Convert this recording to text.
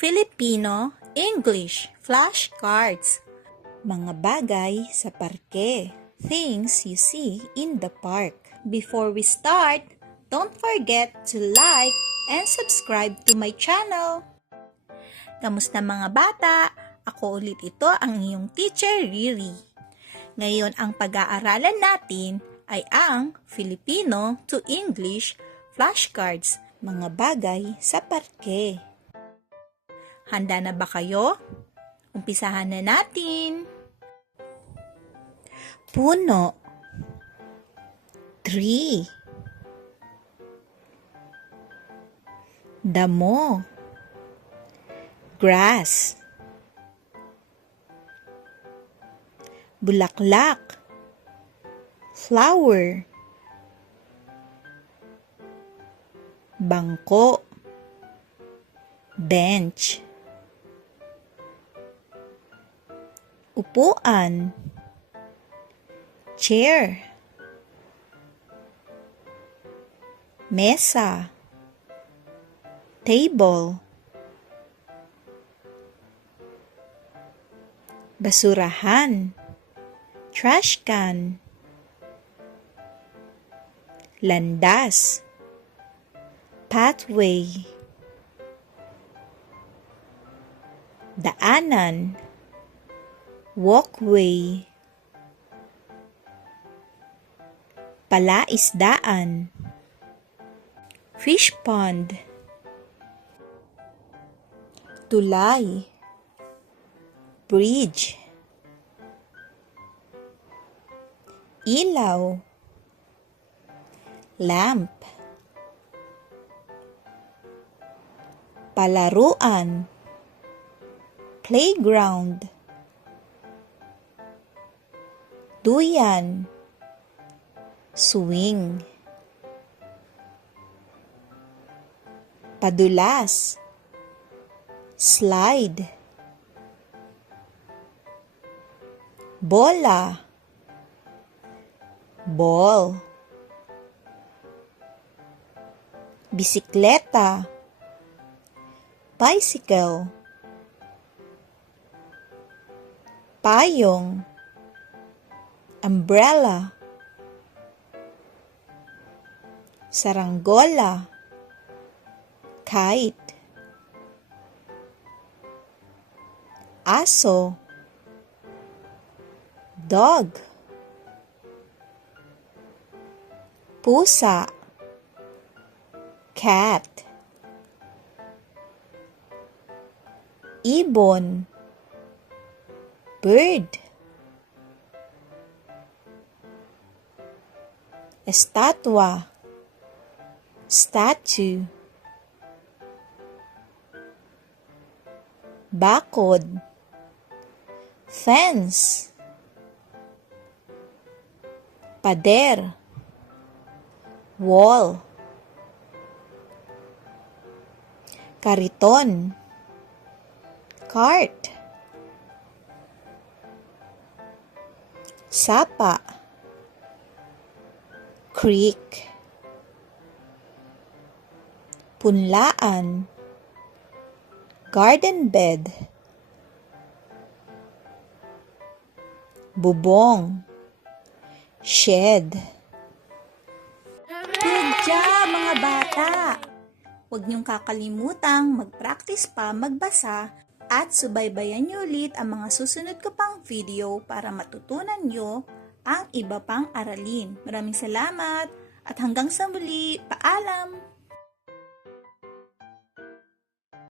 Filipino English flashcards. Mga bagay sa parke. Things you see in the park. Before we start, don't forget to like and subscribe to my channel. Kamusta mga bata? Ako ulit ito ang iyong teacher Riri. Ngayon ang pag-aaralan natin ay ang Filipino to English flashcards. Mga bagay sa parke. Handa na ba kayo? Umpisahan na natin. Puno. Tree. Damo. Grass. Bulaklak. Flower. Bangko. Bench. Upuan. Chair. Mesa. Table. Basurahan. Trash can. Landas. Pathway. Daanan. Walkway. Palaisdaan. Fish pond. Tulay. Bridge. Ilaw. Lamp. Palaruan. Playground. Duyan. Swing. Padulas. Slide. Bola. Ball. Bisikleta. Bicycle. Payong. Umbrella. Saranggola. Kite. Aso. Dog. Pusa. Cat. Ibon. Bird. Estatwa. Statue. Bakod. Fence. Pader. Wall. Kariton. Cart. Sapa. Creek. Punlaan. Garden bed. Bubong. Shed. Good job mga bata! Huwag niyong kakalimutang mag-practice pa magbasa at subaybayan niyo ulit ang mga susunod ko pang video para matutunan niyo ang iba pang aralin. Maraming salamat at hanggang sa muli, paalam!